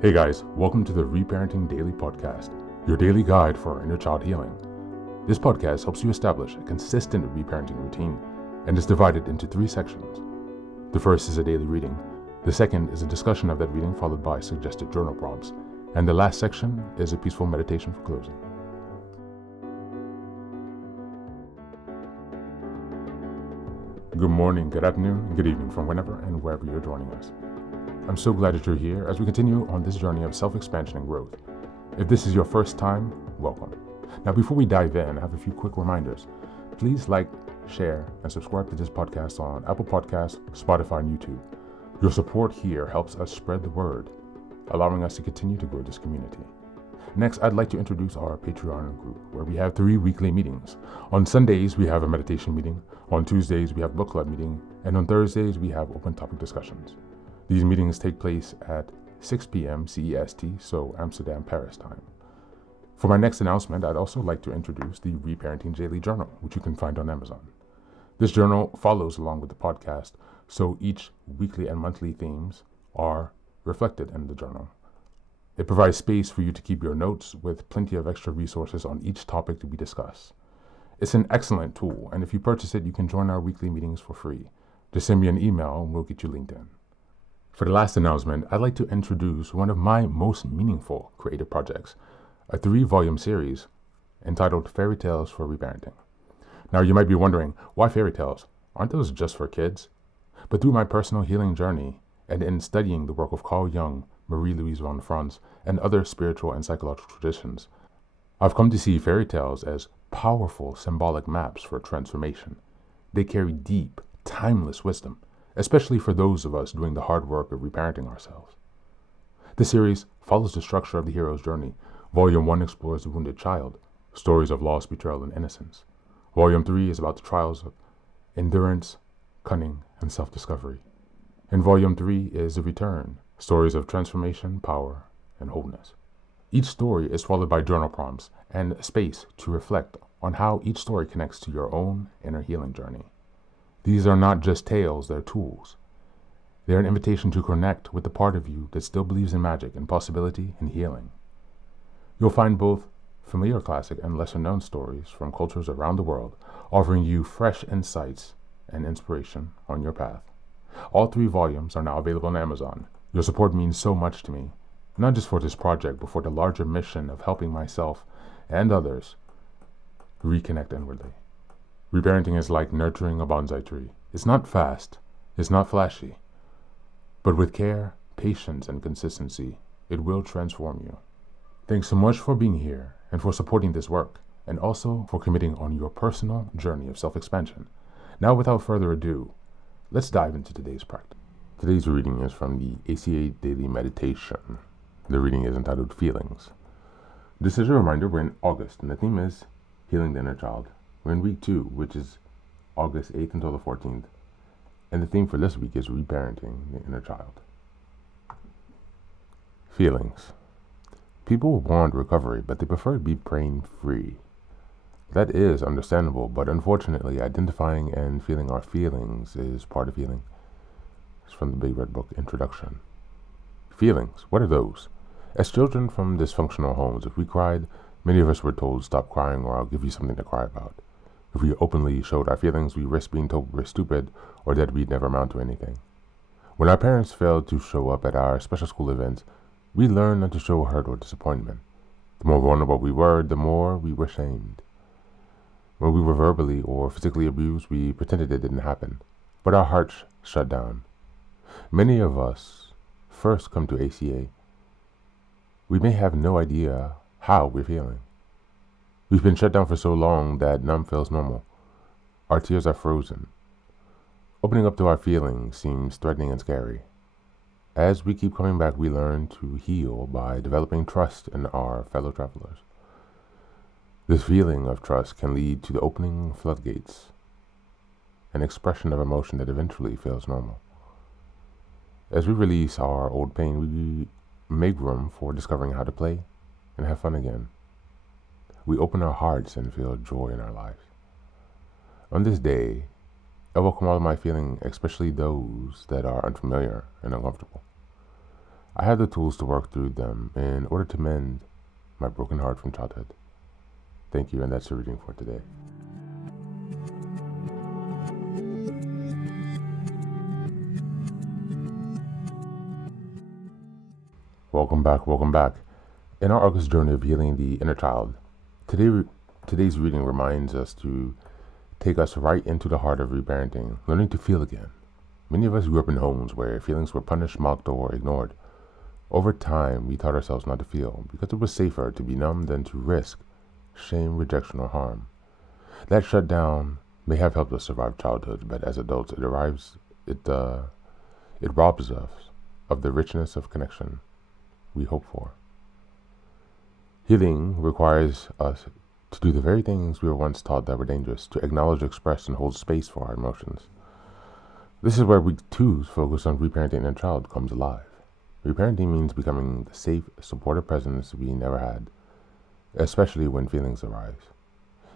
Hey guys, welcome to the Reparenting Daily podcast, your daily guide for inner child healing. This podcast helps you establish a consistent reparenting routine and is divided into 3 sections. The first is a daily reading, the second is a discussion of that reading followed by suggested journal prompts, and the last section is a peaceful meditation for closing. Good morning, good afternoon, and good evening from whenever and wherever you're joining us. I'm so glad that you're here as we continue on this journey of self-expansion and growth. If this is your first time, welcome. Now, before we dive in, I have a few quick reminders. Please like, share, and subscribe to this podcast on Apple Podcasts, Spotify, and YouTube. Your support here helps us spread the word, allowing us to continue to grow this community. Next, I'd like to introduce our Patreon group, where we have 3 weekly meetings. On Sundays, we have a meditation meeting. On Tuesdays, we have book club meeting. And on Thursdays, we have open topic discussions. These meetings take place at 6 p.m. CEST, so Amsterdam, Paris time. For my next announcement, I'd also like to introduce the Reparenting Daily journal, which you can find on Amazon. This journal follows along with the podcast, so each weekly and monthly themes are reflected in the journal. It provides space for you to keep your notes with plenty of extra resources on each topic that we discuss. It's an excellent tool, and if you purchase it, you can join our weekly meetings for free. Just send me an email and we'll get you linked in. For the last announcement, I'd like to introduce one of my most meaningful creative projects, a 3-volume series entitled Fairy Tales for Reparenting. Now, you might be wondering, why fairy tales? Aren't those just for kids? But through my personal healing journey and in studying the work of Carl Jung, Marie-Louise von Franz, and other spiritual and psychological traditions, I've come to see fairy tales as powerful symbolic maps for transformation. They carry deep, timeless wisdom, especially for those of us doing the hard work of reparenting ourselves. The series follows the structure of the hero's journey. Volume 1 explores the wounded child, stories of loss, betrayal, and innocence. Volume 3 is about the trials of endurance, cunning, and self-discovery. And Volume 3 is the return, stories of transformation, power, and wholeness. Each story is followed by journal prompts and space to reflect on how each story connects to your own inner healing journey. These are not just tales, they're tools. They're an invitation to connect with the part of you that still believes in magic and possibility and healing. You'll find both familiar classic and lesser-known stories from cultures around the world, offering you fresh insights and inspiration on your path. All 3 volumes are now available on Amazon. Your support means so much to me, not just for this project, but for the larger mission of helping myself and others reconnect inwardly. Reparenting is like nurturing a bonsai tree. It's not fast, it's not flashy, but with care, patience, and consistency, it will transform you. Thanks so much for being here and for supporting this work, and also for committing on your personal journey of self-expansion. Now, without further ado, let's dive into today's practice. Today's reading is from the ACA Daily Meditation. The reading is entitled Feelings. This is a reminder we're in August, and the theme is Healing the Inner Child. We're in week 2, which is August 8th until the 14th, and the theme for this week is Reparenting the Inner Child. Feelings. People want recovery, but they prefer to be pain-free. That is understandable, but unfortunately, identifying and feeling our feelings is part of healing. It's from the Big Red Book Introduction. Feelings, what are those? As children from dysfunctional homes, if we cried, many of us were told, stop crying or I'll give you something to cry about. If we openly showed our feelings, we risked being told we're stupid or that we'd never amount to anything. When our parents failed to show up at our special school events, we learned not to show hurt or disappointment. The more vulnerable we were, the more we were shamed. When we were verbally or physically abused, we pretended it didn't happen, but our hearts shut down. Many of us first come to ACA. We may have no idea how we're feeling. We've been shut down for so long that numb feels normal. Our tears are frozen. Opening up to our feelings seems threatening and scary. As we keep coming back, we learn to heal by developing trust in our fellow travelers. This feeling of trust can lead to the opening floodgates, an expression of emotion that eventually feels normal. As we release our old pain, we make room for discovering how to play and have fun again. We open our hearts and feel joy in our lives. On this day, I welcome all of my feelings, especially those that are unfamiliar and uncomfortable. I have the tools to work through them in order to mend my broken heart from childhood. Thank you, and that's your reading for today. Welcome back, welcome back. In our August journey of healing the inner child, today's reading reminds us to take us right into the heart of reparenting, learning to feel again. Many of us grew up in homes where feelings were punished, mocked, or ignored. Over time, we taught ourselves not to feel because it was safer to be numb than to risk shame, rejection, or harm. That shutdown may have helped us survive childhood, but as adults, it robs us of the richness of connection we hope for. Healing requires us to do the very things we were once taught that were dangerous, to acknowledge, express, and hold space for our emotions. This is where week two's focus on reparenting a child comes alive. Reparenting means becoming the safe, supportive presence we never had, especially when feelings arise.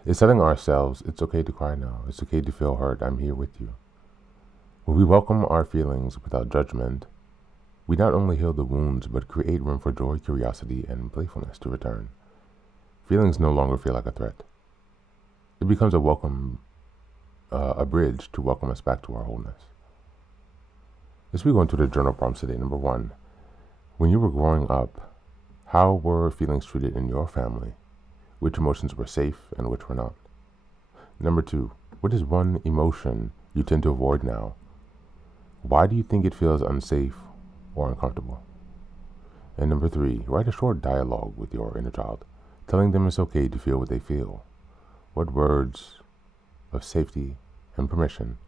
It's telling ourselves, it's okay to cry now, it's okay to feel hurt, I'm here with you. When we welcome our feelings without judgment, we not only heal the wounds, but create room for joy, curiosity, and playfulness to return. Feelings no longer feel like a threat. It becomes a bridge to welcome us back to our wholeness. As we go into the journal prompts today, number 1, when you were growing up, how were feelings treated in your family? Which emotions were safe and which were not? Number 2, what is one emotion you tend to avoid now? Why do you think it feels unsafe or uncomfortable? And number 3, write a short dialogue with your inner child, telling them it's okay to feel what they feel. What words of safety and permission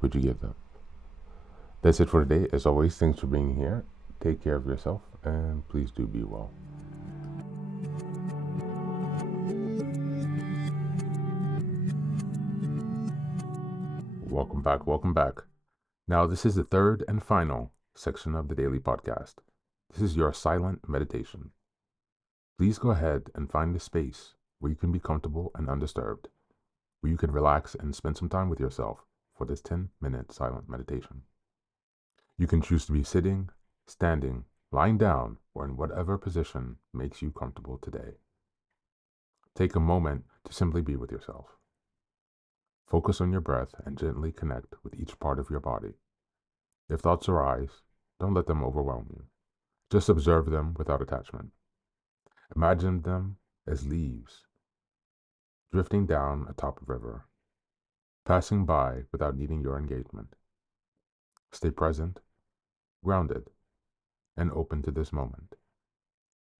would you give them? That's it for today. As always, thanks for being here. Take care of yourself, and please do be well. Welcome back, welcome back. Now, this is the third and final section of the daily podcast. This is your silent meditation. Please go ahead and find a space where you can be comfortable and undisturbed, where you can relax and spend some time with yourself for this 10-minute silent meditation. You can choose to be sitting, standing, lying down, or in whatever position makes you comfortable today. Take a moment to simply be with yourself. Focus on your breath and gently connect with each part of your body. If thoughts arise, don't let them overwhelm you. Just observe them without attachment. Imagine them as leaves drifting down atop a river, passing by without needing your engagement. Stay present, grounded, and open to this moment,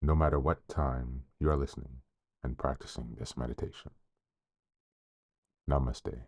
no matter what time you are listening and practicing this meditation. Namaste.